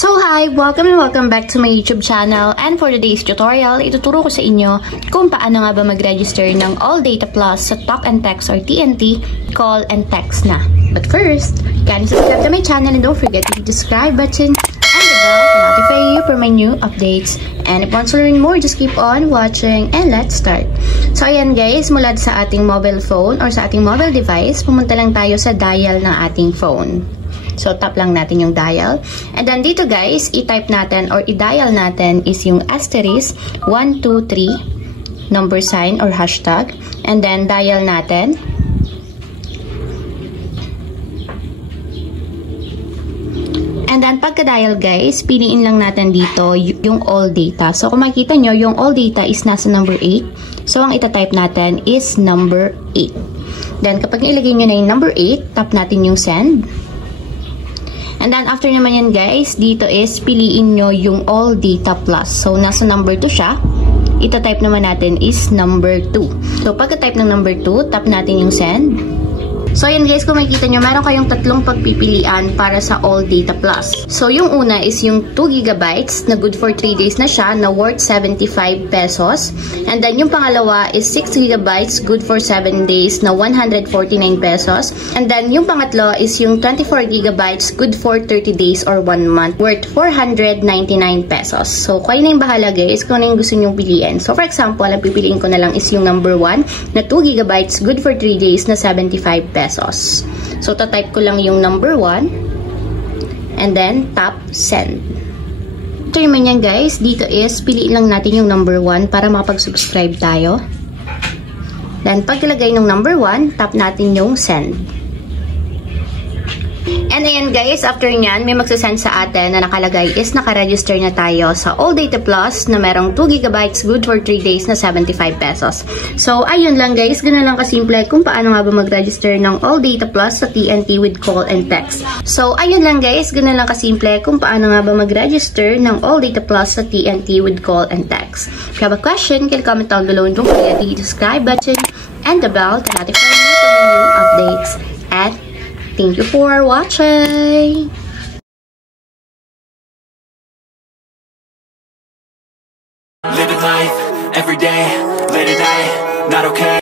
So hi! Welcome and welcome back to my YouTube channel, and for today's tutorial, ituturo ko sa inyo kung paano nga ba mag-register ng All Data Plus sa Talk and Text or TNT, Call and Text na. But first, can you subscribe to my channel and don't forget to hit the subscribe button and the bell to notify you for my new updates. And if you want to learn more, just keep on watching and let's start. So ayan guys, mula sa ating mobile phone or sa ating mobile device, pumunta lang tayo sa dial ng ating phone. So, tap lang natin yung dial. And then dito guys, i-type natin or i-dial natin is yung asterisk 123 number sign or hashtag. And then dial natin. And then pagka-dial guys, piliin lang natin dito yung all data. So, kung makikita nyo, yung all data is nasa number 8. So, ang ita-type natin is number 8. Then, kapag ilagay nyo na yung number 8, tap natin yung send. And then, after naman yan guys, dito is piliin nyo yung All Data Plus. So, nasa number 2 siya. Ita-type naman natin is number 2. So, pagka-type ng number 2, tap natin yung send. So, ayan guys, kung makikita nyo, meron kayong tatlong pagpipilian para sa All Data Plus. So, yung una is yung 2 GB na good for 3 days na siya, na worth 75 pesos. And then, yung pangalawa is 6 GB good for 7 days na 149 pesos. And then, yung pangatlo is yung 24 GB good for 30 days or 1 month, worth 499 pesos. So, kayo na yung bahala guys kung ano yung gusto nyong piliin. So, for example, ang pipiliin ko na lang is yung number 1 na 2 GB good for 3 days na 75 pesos. So, tatype ko lang yung number 1 and then tap send. Ito naman yan guys, dito is piliin lang natin yung number 1 para makapag-subscribe tayo. Then, pagkalagay ng number 1, tap natin yung send. And ayan guys, after nyan, may magsasend sa atin na nakalagay is nakaregister na tayo sa All Data Plus na merong 2 GB good for 3 days na 75 pesos. So, ayun lang guys, ganoon lang kasimple kung paano nga ba mag-register ng All Data Plus sa TNT with Call and Text. So, ayun lang guys, ganoon lang kasimple kung paano nga ba mag-register ng All Data Plus sa TNT with Call and Text. If you have a question, can comment down below and don't forget to hit the subscribe button and the bell to notify you for my new updates. And thank you for watching! Living life, every day, late at night, not okay.